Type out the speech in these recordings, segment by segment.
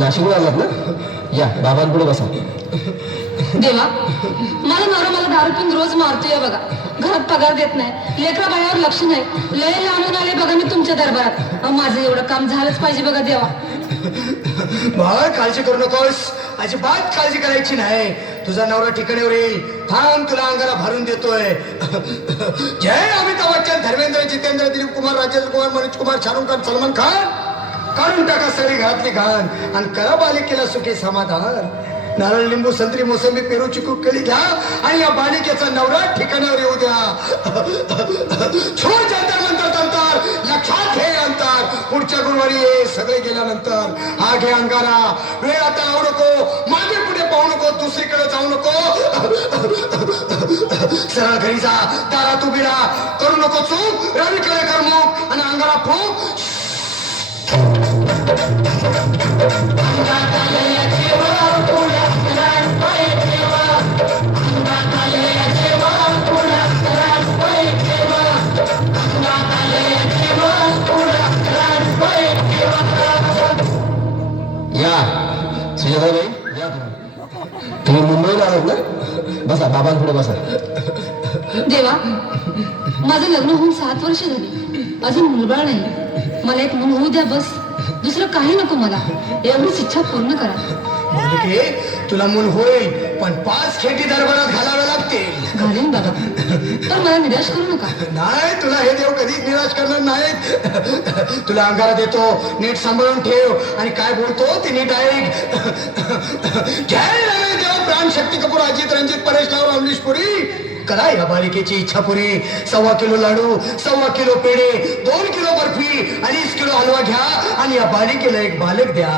नाशिकला आलात ना? या बाबांपुढे बसा. देवा, मला नवरा मला दारू पिऊन रोज मारतोय बघा. घरात पगार देत नाही, लेकरा बाळावर लक्ष नाही. लय लांबून आले बघा मी तुमच्या दरबारात. माझं एवढं काम झालंच पाहिजे बघा देवा. बाळ काळजी करू नकोस, अजिबात काळजी करायची नाही. तुझा नवरा ठिकाणीवर येईल. थांब, तुला अंगाला भरून देतोय. जय अमिताभ बच्चन, धर्मेंद्र, जितेंद्र, दिलीप कुमार, राजेंद्र कुमार, मनोज कुमार, शाहरुख खान, सलमान खान. काढून टाका सगळी घरातली घाण आणि करा बालिकेला सुखी समाधान. नारळ, लिंबू, संत्री, मोसंबी, पेरू, चिकू, केळी घ्या आणि या बालिकेचा नवरा ठिकाणावर येऊ द्या. छोट जंतर मंतर तंतर, लक्षात घे अंतर. पुढच्या गुरुवारी ये, सगळे गेल्यानंतर. हा घे अंगारा, वेळ आता लावू नको, मागे पुढे पाहू नको, दुसरीकडे जाऊ नको. सरळ घरी जा, दारात उभी राहा, करू नको चूक, रवीकडे कर मुख आणि अंगारा फूक. या सुजाताबाई, या तुम्ही मुंबईला आलात ना? बसा, बाबांपुढे बसा. देवा, माझं लग्न होऊन 7 वर्ष झाली, अजून मुलबाळ नाही. मला एक मूल होऊ द्या बस. दुसरं काही नको मला. एवढीच इच्छा पूर्ण करा. बालिके, तुला मूल होईल, पण 5 खेटी दरबारात घालाव्या लागतील. घालेन बाबा, पण मला निराश करू नका. नाही, तुला हे देव कधीच निराश करणार नाहीत. तुला अंगारा देतो, नीट सांभाळून ठेव आणि काय बोलतो ते नीट ऐक. जय रमे देव, प्राण, शक्ती कपूर, अजित, रणजित, परेश राव, अमरीश पुरी. करा या बालिकेची इच्छा पुरी. 1.25 किलो लाडू, 1.25 किलो पेढे, 2 किलो बर्फी, 2.5 किलो हलवा घ्या आणि या बालिकेला एक बालक द्या.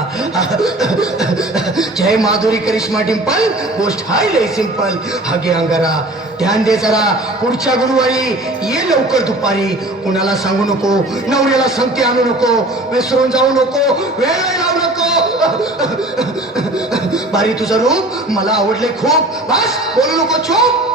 जय माधुरी, करिश्मा, डिंपल, गोष्ट हाय लय सिंपल. हा घे अंगारा, ध्यान दे जरा. पुढच्या गुरुवारी ये लवकर दुपारी. कुणाला सांगू नको, नवऱ्याला संगती आणू नको, विसरून जाऊ नको, वेळ लावू नको. बारी, तुझं रूप मला आवडले खूप. बस, बोलू नको, चूप.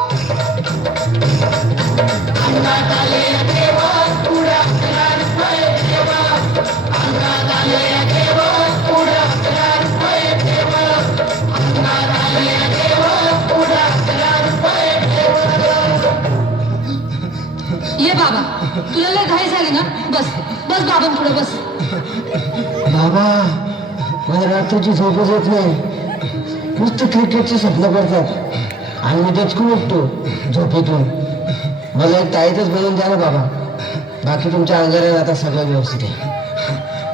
ये बाबा, तुला लय घाई झाली ना? बस बस बाबांपुढे बस. बाबा, मला रात्रीची झोपच येत नाही. नुसतं क्रिकेटची स्वप्न पडतात आणि मी दचकून उठतो झोपेतून. मला एक ताईतच बनवून द्या ना बाबा. बाकी तुमच्या अंगाऱ्याला आता सगळं व्यवस्थित आहे.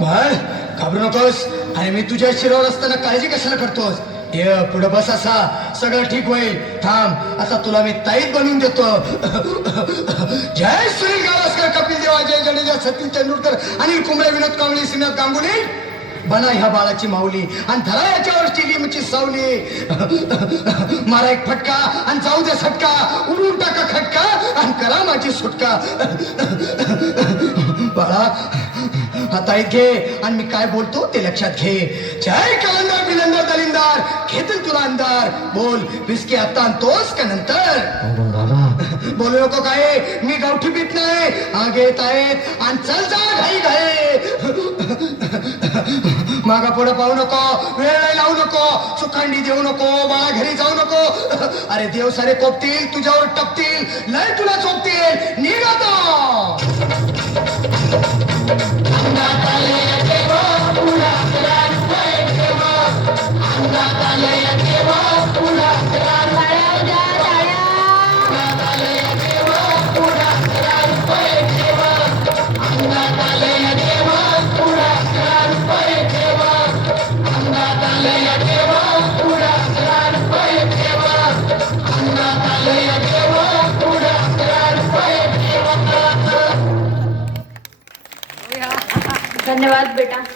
बाळ, घाबरू नकोस. आणि मी तुझ्या शिरावर असताना काळजी कशाला करतोस? ये पुढे बस, असा सगळं ठीक होईल. थांब, आता तुला मी ताईत बनवून देतो. जय सुनील गावस्कर, कपिल देव, अजय जडेजा, सचिन तेंडुलकर, अनिल कुंबळे, विनोद कांबळे, श्रीनाथ गांगुली. बना ह्या बाळाची माऊली आणि धरा याच्यावर स्टेडियमची सावली. मारा एक फटका आणि जाऊ दे सटका, उडून टाका खटका आणि करा माझी सुटका. बाळा, आता घे आणि मी काय बोलतो ते लक्षात घे. जय कलंदर, बिलंदर, दलिंदार, घेतील तुला अंधार. बोल, बिस्की आता आणतोस का नंतर? बाबा, बोलू नको काय, मी गावठी पीत नाही. आगे येत आहेत आणि चल जा घाई घाई. मागा पुढे पाहू नको, वेळ लावू नको, चुकांडी देऊ नको, बाळा घरी जाऊ नको. अरे देव सारे कोपतील, तुझ्यावर टपतील, लय तुला चोपतील. निघातो. धन्यवाद बेटा.